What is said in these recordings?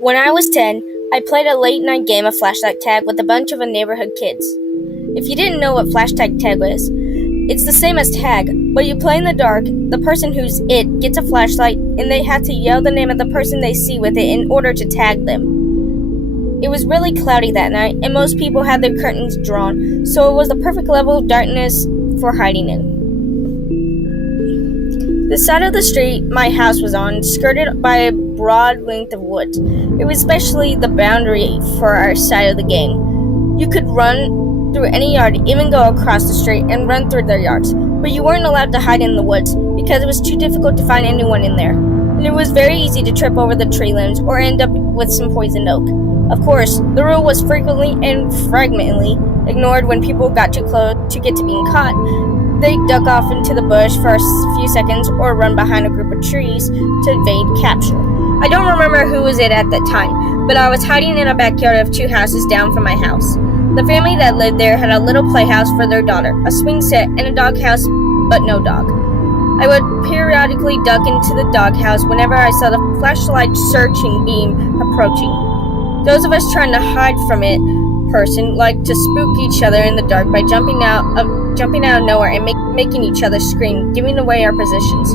When I was 10, I played a late-night game of flashlight tag with a bunch of neighborhood kids. If you didn't know what flashlight tag is, it's the same as tag, but you play in the dark, the person who's it gets a flashlight, and they have to yell the name of the person they see with it in order to tag them. It was really cloudy that night, and most people had their curtains drawn, so it was the perfect level of darkness for hiding in. The side of the street my house was on, skirted by a broad length of woods. It was especially the boundary for our side of the game. You could run through any yard, even go across the street and run through their yards, but you weren't allowed to hide in the woods because it was too difficult to find anyone in there. And it was very easy to trip over the tree limbs or end up with some poisoned oak. Of course, the rule was frequently and fragmentally ignored when people got too close to get to being caught. They'd duck off into the bush for a few seconds or run behind a group of trees to evade capture. I don't remember who was it at that time, but I was hiding in a backyard of 2 houses down from my house. The family that lived there had a little playhouse for their daughter, a swing set, and a doghouse, but no dog. I would periodically duck into the doghouse whenever I saw the flashlight searching beam approaching. Those of us trying to hide from it person liked to spook each other in the dark by jumping out of nowhere and making each other scream, giving away our positions.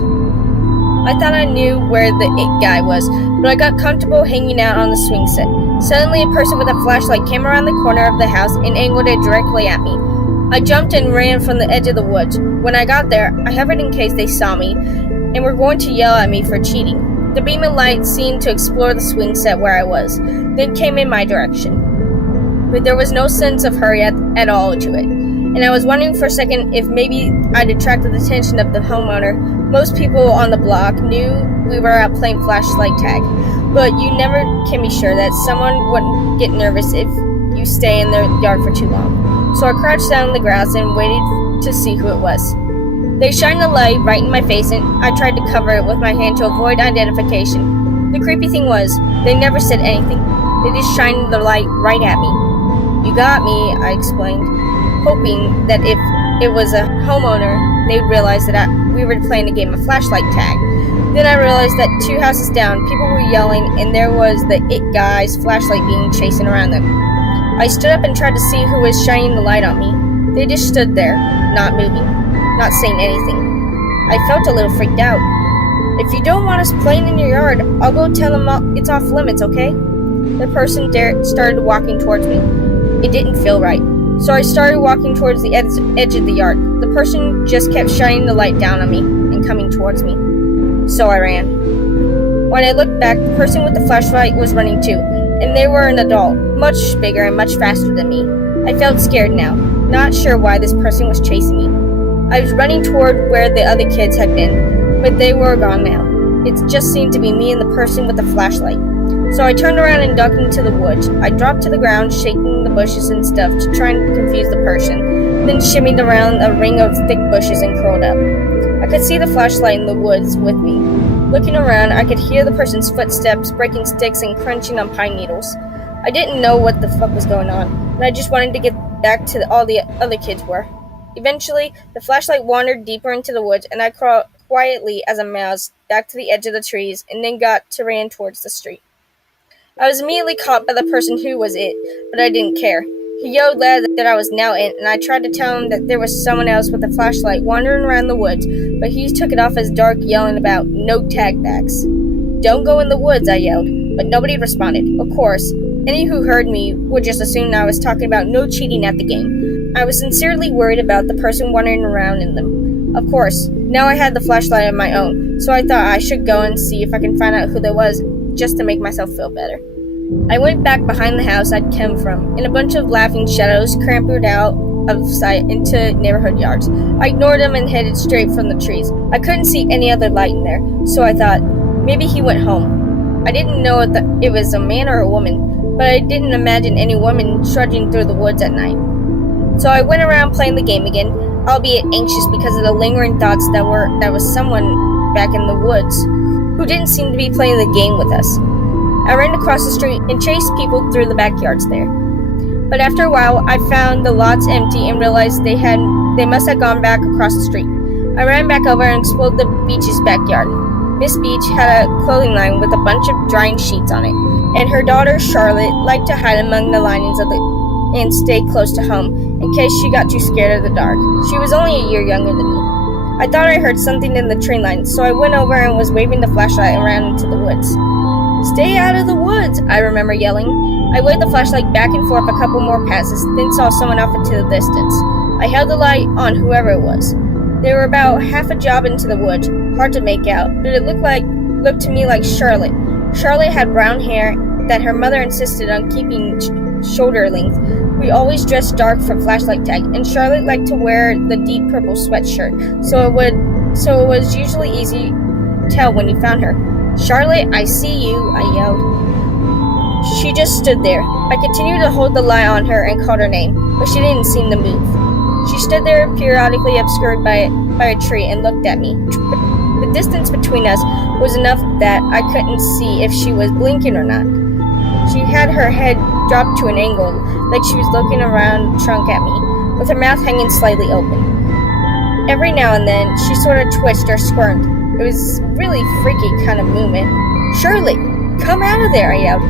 I thought I knew where the it guy was, but I got comfortable hanging out on the swing set. Suddenly, a person with a flashlight came around the corner of the house and angled it directly at me. I jumped and ran from the edge of the woods. When I got there, I hovered in case they saw me and were going to yell at me for cheating. The beam of light seemed to explore the swing set where I was, then came in my direction. But there was no sense of hurry at all to it, and I was wondering for a second if maybe I'd attracted the attention of the homeowner. Most people on the block knew we were out playing flashlight tag, but you never can be sure that someone wouldn't get nervous if you stay in their yard for too long. So I crouched down in the grass and waited to see who it was. They shined a light right in my face, and I tried to cover it with my hand to avoid identification. The creepy thing was, they never said anything. They just shined the light right at me. "You got me," I explained, hoping that if it was a homeowner, they'd realize that we were playing a game of flashlight tag. Then I realized that 2 houses down, people were yelling, and there was the it guy's flashlight being chasing around them. I stood up and tried to see who was shining the light on me. They just stood there, not moving, not saying anything. I felt a little freaked out. "If you don't want us playing in your yard, I'll go tell them it's off limits, okay?" The person started walking towards me. It didn't feel right, so I started walking towards the edge of the yard. The person just kept shining the light down on me and coming towards me, so I ran. When I looked back, the person with the flashlight was running too, and they were an adult, much bigger and much faster than me. I felt scared now, not sure why this person was chasing me. I was running toward where the other kids had been, but they were gone now. It just seemed to be me and the person with the flashlight. So I turned around and ducked into the woods. I dropped to the ground, shaking the bushes and stuff to try and confuse the person, then shimmied around a ring of thick bushes and curled up. I could see the flashlight in the woods with me. Looking around, I could hear the person's footsteps breaking sticks and crunching on pine needles. I didn't know what the fuck was going on, and I just wanted to get back to all the other kids were. Eventually, the flashlight wandered deeper into the woods, and I crawled quietly as a mouse back to the edge of the trees and then ran towards the street. I was immediately caught by the person who was it, but I didn't care. He yelled loud that I was now it, and I tried to tell him that there was someone else with a flashlight wandering around the woods, but he took it off as dark, yelling about no tag bags. "Don't go in the woods," I yelled, but nobody responded. Of course, any who heard me would just assume I was talking about no cheating at the game. I was sincerely worried about the person wandering around in them. Of course, now I had the flashlight of my own, so I thought I should go and see if I can find out who there was, just to make myself feel better. I went back behind the house I'd come from, and a bunch of laughing shadows scrambled out of sight into neighborhood yards. I ignored them and headed straight from the trees. I couldn't see any other light in there, so I thought, maybe he went home. I didn't know if it was a man or a woman, but I didn't imagine any woman trudging through the woods at night. So I went around playing the game again, albeit anxious because of the lingering thoughts that was someone back in the woods who didn't seem to be playing the game with us. I ran across the street and chased people through the backyards there. But after a while, I found the lots empty and realized they must have gone back across the street. I ran back over and explored the beach's backyard. Miss Beach had a clothing line with a bunch of drying sheets on it, and her daughter Charlotte liked to hide among the linings and stay close to home in case she got too scared of the dark. She was only a year younger than me. I thought I heard something in the train line, so I went over and was waving the flashlight around into the woods. "Stay out of the woods," I remember yelling. I waved the flashlight back and forth a couple more passes, then saw someone off into the distance. I held the light on whoever it was. They were about half a job into the woods, hard to make out, but it looked to me like Charlotte. Charlotte had brown hair that her mother insisted on keeping shoulder length. We always dressed dark for flashlight tag, and Charlotte liked to wear the deep purple sweatshirt, so it was usually easy to tell when you found her. "Charlotte, I see you," I yelled. She just stood there. I continued to hold the light on her and called her name, but she didn't seem to move. She stood there periodically obscured by a tree and looked at me. The distance between us was enough that I couldn't see if she was blinking or not. She had her head dropped to an angle, like she was looking around the trunk at me, with her mouth hanging slightly open. Every now and then, she sort of twitched or squirmed. It was a really freaky kind of movement. "Charlotte, come out of there," I yelled.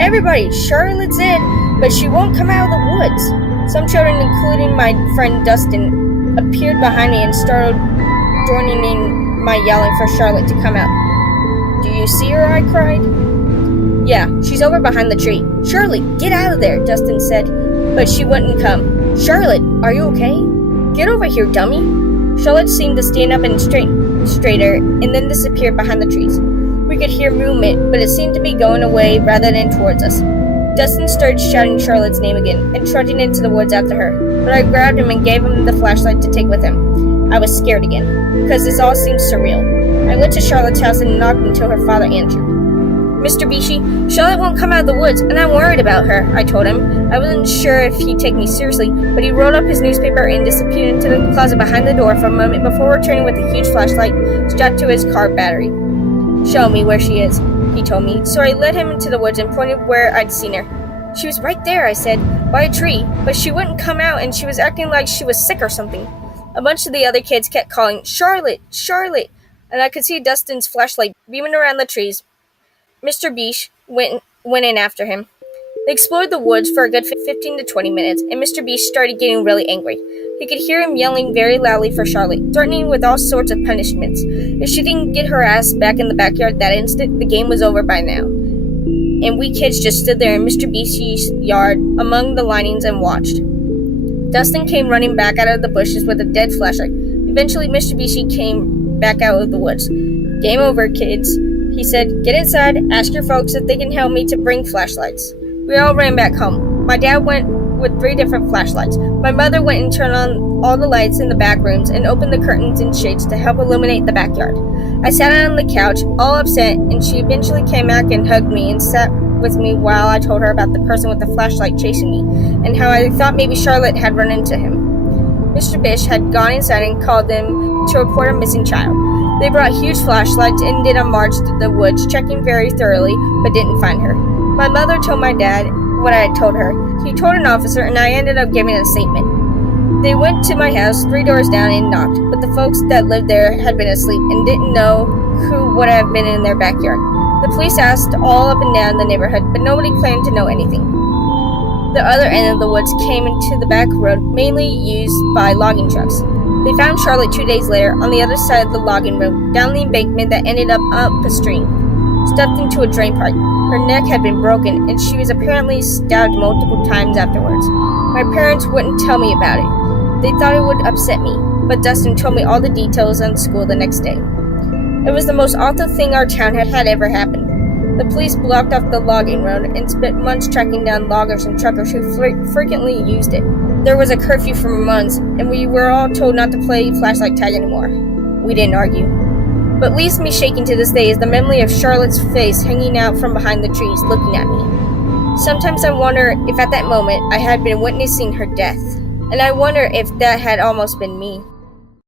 "Everybody, Charlotte's in, but she won't come out of the woods." Some children, including my friend Dustin, appeared behind me and started joining in my yelling for Charlotte to come out. "Do you see her?" I cried. "Yeah, she's over behind the tree." "Charlotte, get out of there," Dustin said, but she wouldn't come. "Charlotte, are you okay? Get over here, dummy." Charlotte seemed to stand up and straighter and then disappeared behind the trees. We could hear movement, but it seemed to be going away rather than towards us. Dustin started shouting Charlotte's name again and trudging into the woods after her, but I grabbed him and gave him the flashlight to take with him. I was scared again, because this all seemed surreal. I went to Charlotte's house and knocked until her father answered. "Mr. Bishi, Charlotte won't come out of the woods, and I'm worried about her," I told him. I wasn't sure if he'd take me seriously, but he rolled up his newspaper and disappeared into the closet behind the door for a moment before returning with a huge flashlight strapped to his car battery. "Show me where she is," he told me, so I led him into the woods and pointed where I'd seen her. "She was right there," I said, "by a tree, but she wouldn't come out and she was acting like she was sick or something." A bunch of the other kids kept calling, "Charlotte, Charlotte," and I could see Dustin's flashlight beaming around the trees. Mr. Beach went in after him. They explored the woods for a good 15 to 20 minutes, and Mr. Beach started getting really angry. He could hear him yelling very loudly for Charlotte, threatening with all sorts of punishments. If she didn't get her ass back in the backyard that instant, the game was over by now. And we kids just stood there in Mr. Beach's yard among the linings and watched. Dustin came running back out of the bushes with a dead flashlight. Eventually, Mr. Beachy came back out of the woods. "Game over, kids," he said. "Get inside, ask your folks if they can help me to bring flashlights." We all ran back home. My dad went with 3 different flashlights. My mother went and turned on all the lights in the back rooms and opened the curtains and shades to help illuminate the backyard. I sat on the couch, all upset, and she eventually came back and hugged me and sat with me while I told her about the person with the flashlight chasing me, and how I thought maybe Charlotte had run into him. Mr. Bish had gone inside and called them to report a missing child. They brought huge flashlights and did a march through the woods, checking very thoroughly, but didn't find her. My mother told my dad what I had told her. He told an officer, and I ended up giving a statement. They went to my house 3 doors down and knocked, but the folks that lived there had been asleep and didn't know who would have been in their backyard. The police asked all up and down the neighborhood, but nobody claimed to know anything. The other end of the woods came into the back road, mainly used by logging trucks. They found Charlotte 2 days later on the other side of the logging road, down the embankment that ended up a stream, stuffed into a drain pipe. Her neck had been broken, and she was apparently stabbed multiple times afterwards. My parents wouldn't tell me about it. They thought it would upset me, but Dustin told me all the details on school the next day. It was the most awful thing our town had ever happened. The police blocked off the logging road and spent months tracking down loggers and truckers who frequently used it. There was a curfew for months, and we were all told not to play flashlight tag anymore. We didn't argue. What leaves me shaking to this day is the memory of Charlotte's face hanging out from behind the trees, looking at me. Sometimes I wonder if at that moment I had been witnessing her death, and I wonder if that had almost been me.